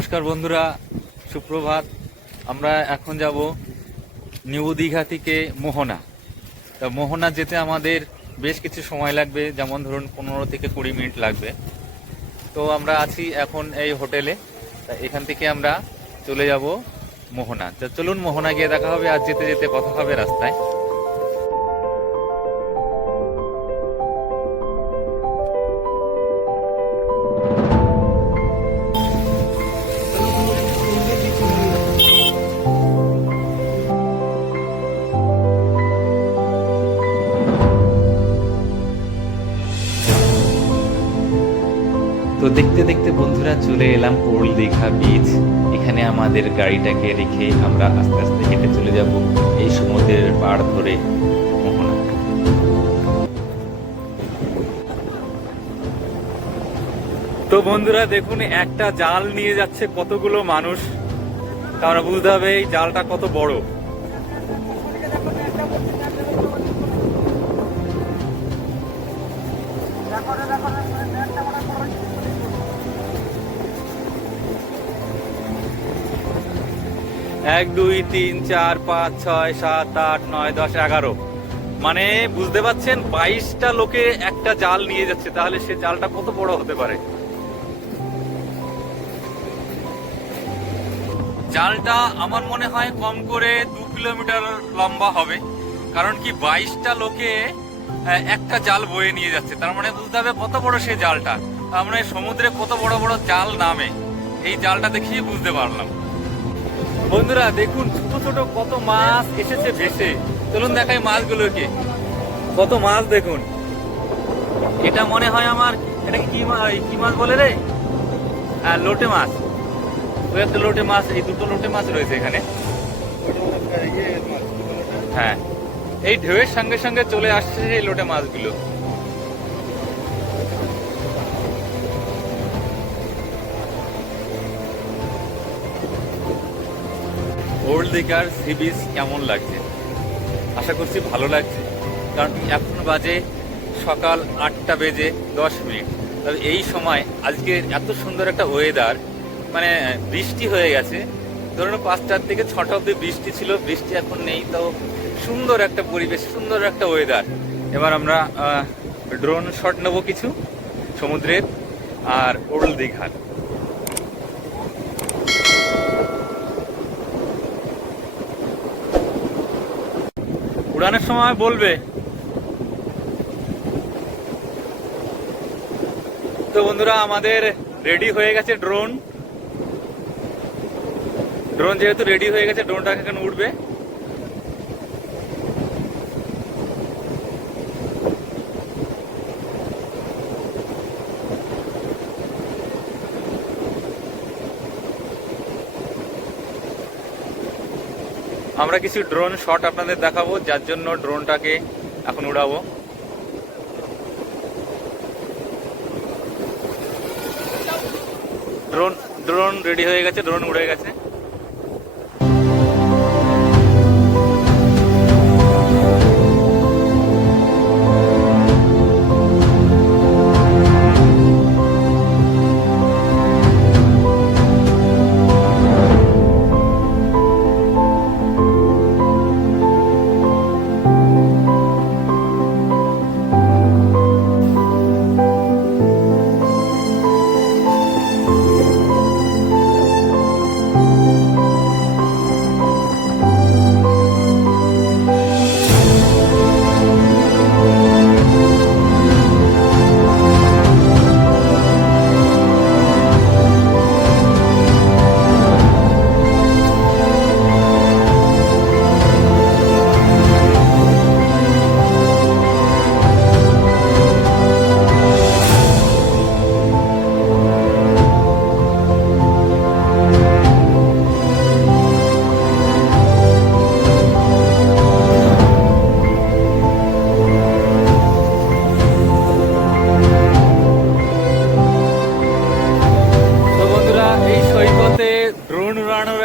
নমস্কার বন্ধুরা, সুপ্রভাত। আমরা এখন যাব নিউ দীঘা থেকে মোহনা। তা মোহনা যেতে আমাদের বেশ কিছু সময় লাগবে, যেমন ধরুন 15 থেকে 20 মিনিট লাগবে। তো আমরা আছি এখন এই হোটেলে। তা এখান থেকে আমরা চলে যাব মোহনা। তো চলুন মোহনা গিয়ে দেখা হবে, আর যেতে যেতে কথা হবে রাস্তায়। তো দেখতে দেখতে বন্ধুরা চলে এলাম ওল্ড দীঘা বিচ। এখানে আমাদের গাড়িটাকে রেখে আমরা আস্তে আস্তে হেঁটে চলে যাব এই সমুদ্রের পাড় ধরে মোহনা। তো বন্ধুরা দেখুন, একটা জাল নিয়ে যাচ্ছে কতগুলো মানুষ। আমরা বুঝতে হবে এই জালটা কত বড়। এক দুই তিন চার পাঁচ ছয় সাত আট নয় 10 11, মানে বুঝতে পারছেন 22টা লোকে একটা জাল নিয়ে যাচ্ছে। তাহলে সে জালটা কত বড় হতে পারে। জালটা আমার মনে হয় কম করে 2 কিলোমিটার লম্বা হবে, কারণ কি 22টা লোকে একটা জাল বয়ে নিয়ে যাচ্ছে। তার মানে বুঝতে হবে কত বড় সে জালটা। তার মানে সমুদ্রে কত বড় বড় জাল নামে, এই জালটা দেখিয়ে বুঝতে পারলাম। বন্ধুরা দেখুন, ছোট ছোট কত মাছ এসেছে ভেসে। চলুন দেখাই মাছগুলোকে, কত মাছ দেখুন। এটা মনে হয় আমার, এটা কি মাছ বলে রে? লোটে মাছ। ওই একটা লোটে মাছ, এই দুটো লোটে মাছ রয়েছে এখানে। হ্যাঁ, এই ঢেউয়ের সঙ্গে সঙ্গে চলে আসছে এই লোটে মাছগুলো। ওল্ড দীঘার সি বিচ কেমন লাগছে? আশা করছি ভালো লাগছে, কারণ এখন বাজে সকাল 8টা বেজে 10 মিনিট। তবে এই সময় আজকে এত সুন্দর একটা ওয়েদার, মানে বৃষ্টি হয়ে গেছে। ধরুন 5টার থেকে 6টা অব্দি বৃষ্টি ছিল, বৃষ্টি এখন নেই। তো সুন্দর একটা পরিবেশ, সুন্দর একটা ওয়েদার। এবার আমরা ড্রোন শট নেব কিছু সমুদ্রের আর ওল্ড দীঘার। উড়ানের সময় বলবে। তো বন্ধুরা আমাদের রেডি হয়ে গেছে ড্রোন। যেহেতু রেডি হয়ে গেছে, ড্রোনটা এখানে উঠবে। আমরা কিছু ড্রোন শট আপনাদের দেখাবো, যার জন্য ড্রোনটাকে এখন উড়াবো। ড্রোন রেডি হয়ে গেছে, ড্রোন উড়ে গেছে।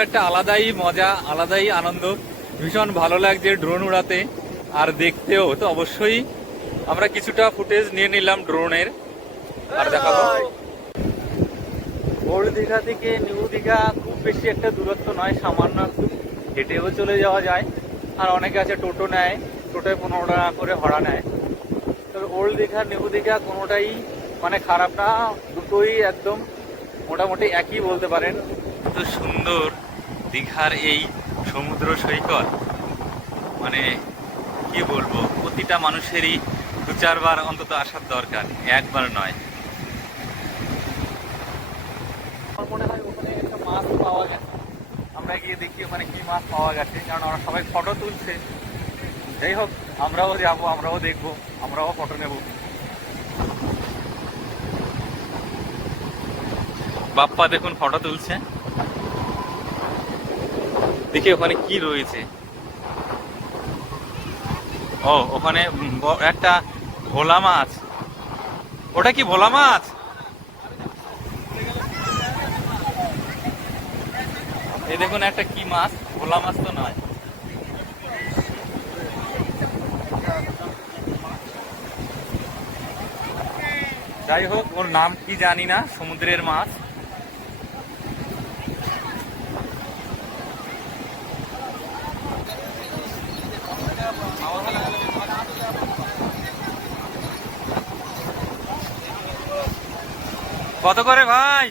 একটা আলাদাই মজা, আলাদাই আনন্দ। ভীষণ ভালো লাগছে ড্রোন উড়াতে, আর দেখতেও তো অবশ্যই। আমরা কিছুটা ফুটেজ নিয়ে নিলাম ড্রোনের, আর দেখাবো। ওল্ড দীঘা থেকে নিউ দীঘা খুব বেশি একটা দূরত্ব নয়, সামান্য একটু হেঁটেও চলে যাওয়া যায়। আর অনেকে আছে টোটো নেয়, টোটোয় 15 টাকা করে ভাড়া নেয়। তো ওল্ড দীঘা নিউ দীঘা কোনোটাই মানে খারাপ না, দুটোই একদম মোটামুটি একই বলতে পারেন। এত সুন্দর দীঘার এই সমুদ্র সৈকত, মানে কি বলবো, প্রতিটা মানুষেরই 2-4 বার অন্তত আসার দরকার, একবার নয়। আমার মনে হয় ওখানে একটা মাছ পাওয়া গেছে, আমরা গিয়ে দেখি ওখানে কি মাছ পাওয়া গেছে, কারণ ওরা সবাই ফটো তুলছে। যাই হোক, আমরাও যাবো, আমরাও দেখবো, আমরাও ফটো নেব। বাপ্পা দেখুন ফটো তুলছে, দেখি ওখানে কি রয়েছে। ও ওখানে একটা ভোলা মাছ, ওটা কি ভোলা মাছ? এই দেখুন একটা কি মাছ, ভোলা মাছ তো নয়। যাই হোক, ওর নাম কি জানি না, সমুদ্রের মাছ। কত করে ভাই?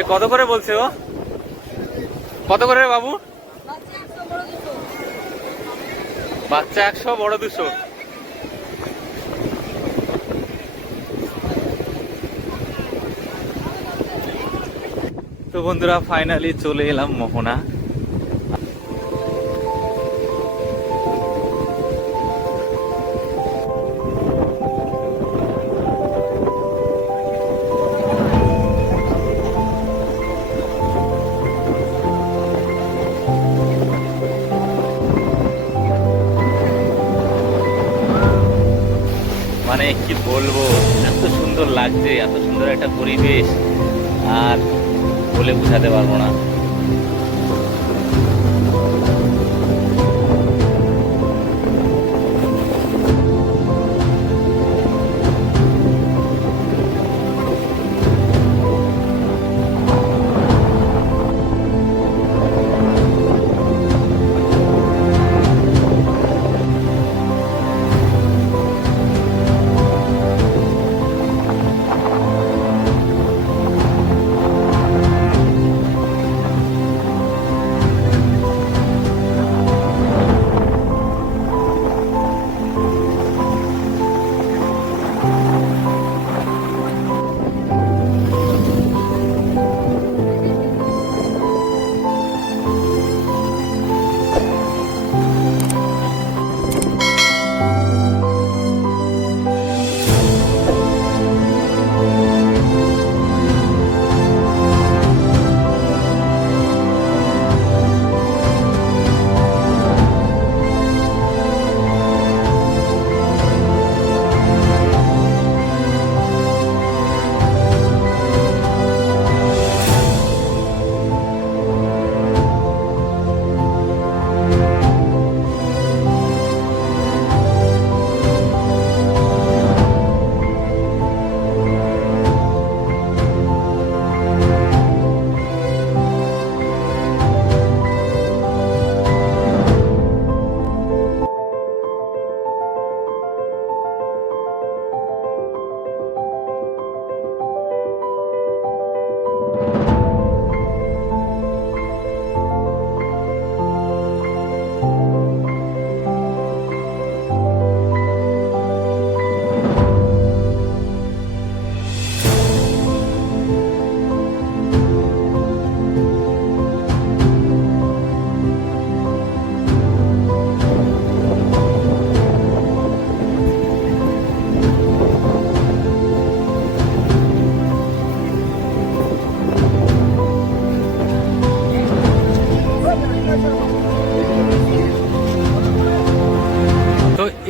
এ কত করে বলছে ও? কত করে বাবু? বাচ্চা 100, বড় 200। তো বন্ধুরা, ফাইনালি চলে এলাম মোহনা। মানে কি বলবো, এত সুন্দর লাগছে, এত সুন্দর একটা পরিবেশ, আর বলে বোঝাতে পারবো না।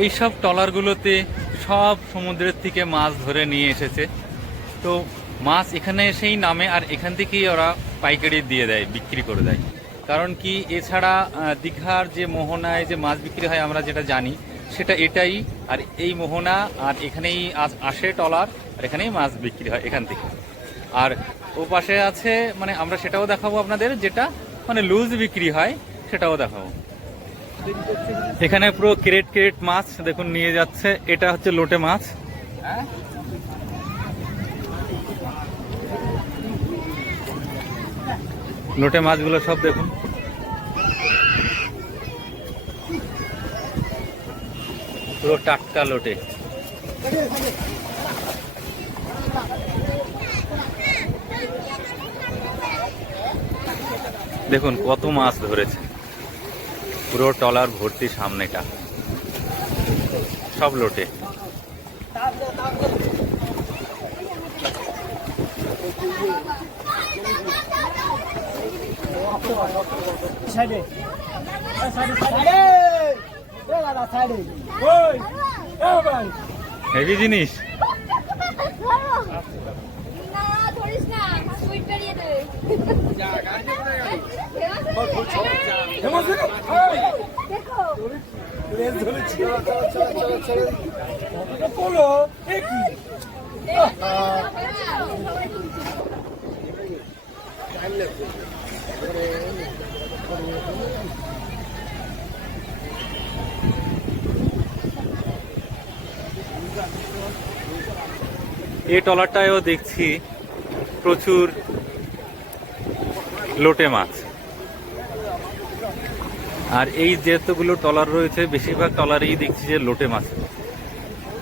এইসব ট্রলারগুলোতে সব সমুদ্রের থেকে মাছ ধরে নিয়ে এসেছে। তো মাছ এখানে এসেই নামে, আর এখান থেকেই ওরা পাইকারি দিয়ে দেয়, বিক্রি করে দেয়। কারণ কি, এছাড়া দীঘার যে মোহনায় যে মাছ বিক্রি হয় আমরা যেটা জানি, সেটা এটাই। আর এই মোহনা, আর এখানেই আসে টলার, আর এখানেই মাছ বিক্রি হয় এখান থেকে। আর ও পাশে আছে, মানে আমরা সেটাও দেখাবো আপনাদের, যেটা মানে লুজ বিক্রি হয় সেটাও দেখাবো। এখানে পুরো ক্রেট ক্রেট মাছ দেখুন নিয়ে যাচ্ছে। এটা হচ্ছে লোটে মাছ। লোটে মাছগুলো সব দেখুন, পুরো টাটকা লোটে। দেখুন কত মাছ ধরেছে, পুরো টলার ভর্তি, সামনেটা সব লোটে। হেভি জিনিস। এই ট্রলারটায়ও দেখছি প্রচুর লোটে মাছ। আর এই যেতগুলো ট্রলার রয়েছে বেশিরভাগ ট্রলারেই দেখছি যে লোটে মাছ।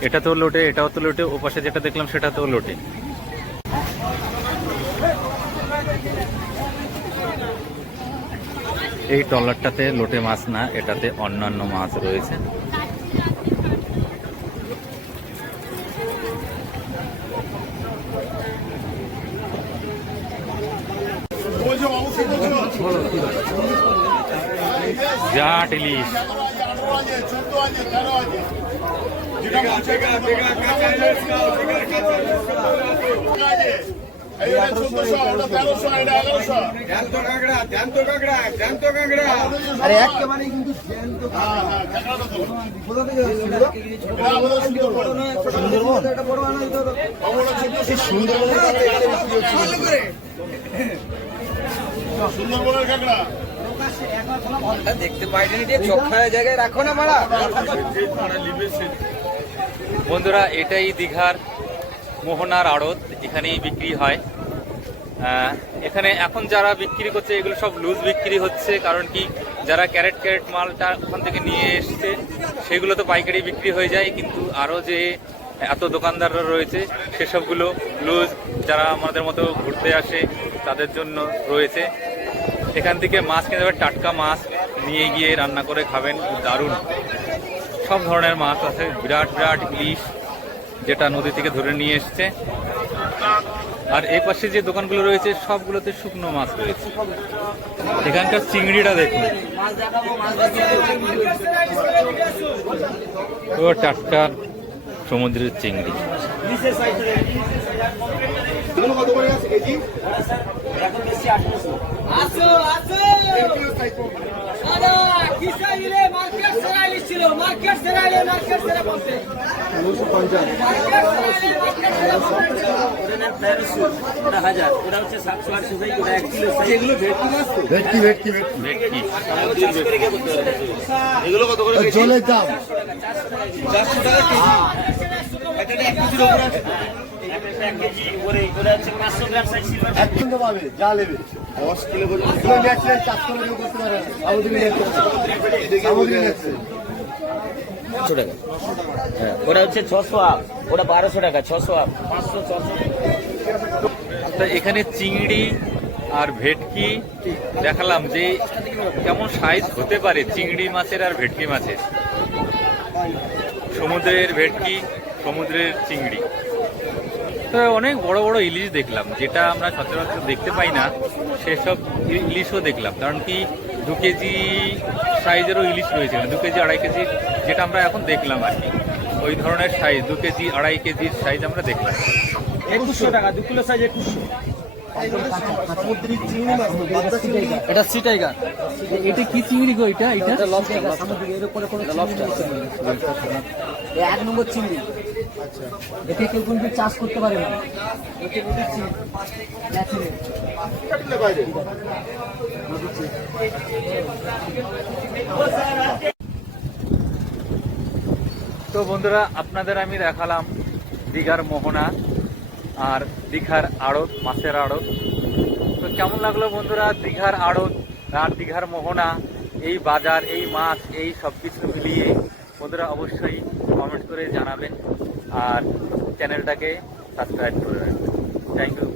এটা তো লোটে, এটাও তো লোটে, ও পাশে যেটা দেখলাম সেটা তো লোটে। এই ট্রলারটাতে লোটে মাছ না, এটাতে অন্যান্য মাছ রয়েছে। জাট ইলিশ, আরে একেবারে কিন্তু সুন্দরবনের কাঁকড়া দেখতে পাইনি, চোখের জায়গায় রাখো না মারা। বন্ধুরা এটাই দীঘার মোহনার আড়ত, এখানেই বিক্রি হয়। এখানে এখন যারা বিক্রি করছে এগুলো সব লুজ বিক্রি হচ্ছে, কারণ কি যারা ক্যারেট ক্যারেট মালটা ওখান থেকে নিয়ে এসছে সেগুলো তো পাইকারি বিক্রি হয়ে যায়, কিন্তু আরও যে এত দোকানদাররা রয়েছে সেসবগুলো লুজ, যারা আমাদের মতো ঘুরতে আসে তাদের জন্য রয়েছে। এখান থেকে মাছ কিনে যাবে, টাটকা মাছ নিয়ে গিয়ে রান্না করে খাবেন, দারুণ। সব ধরনের মাছ আছে, বিরাট বিরাট ইলিশ যেটা নদী থেকে ধরে নিয়ে এসছে। আর এই পাশে যে দোকানগুলো রয়েছে সবগুলোতে শুকনো মাছ রয়েছে। এখানকার চিংড়িটা দেখুন, ও টাটকা সমুদ্রের চিংড়ি। এগুলো কত করে জলের দাম? 400 টাকা কেজি। যা নেবে 10 কিলো করতে পারে। টাকা হ্যাঁ, ওটা হচ্ছে 600 আপ, ওটা 1200 টাকা, 600 আপ, 500 600। তা এখানে চিংড়ি আর ভেটকি দেখালাম যে কেমন সাইজ হতে পারে চিংড়ি মাছের আর ভেটকি মাছের। সমুদ্রের ভেটকি, সমুদ্রের চিংড়ি। তো অনেক বড় বড় ইলিশ দেখলাম, যেটা আমরা সচরাচর দেখতে পাই না, সেসব ইলিশও দেখলাম। কারণ কি 2 কেজি সাইজেরও ইলিশ রয়েছে, 2 কেজি 2.5 কেজি, যেটা আমরা এখন দেখলাম আর কি, ওই ধরনের সাইজ 2 কেজি 2.5 কেজির সাইজ আমরা দেখলাম। 2100 টাকা 2 কিলো সাইজ 2100। সামুদ্রিক চিংড়ি মাছ, পদ্মা চিংড়ি। এটা সি টাইগার। এটা কি চিংড়ি গো? এটা সামুদ্রিক, এর উপরে কোনো চিংড়ি নেই। এই 1 নম্বর চিংড়ি। আচ্ছা, একে কেউ কিন্তু চাষ করতে পারে না। একে নদীর চিংড়ি, ন্যাচারাল। তো বন্ধুরা, আপনাদের আমি দেখালাম দীঘার মোহনা আর দীঘার আড়ত, মাছের আড়ত। তো কেমন লাগলো বন্ধুরা দীঘার আড়ত আর দীঘার মোহনা, এই বাজার, এই মাছ, এই সব কিছু মিলিয়ে বন্ধুরা অবশ্যই কমেন্ট করে জানাবেন আর চ্যানেলটাকে সাবস্ক্রাইব করে রাখবেন। Thank you.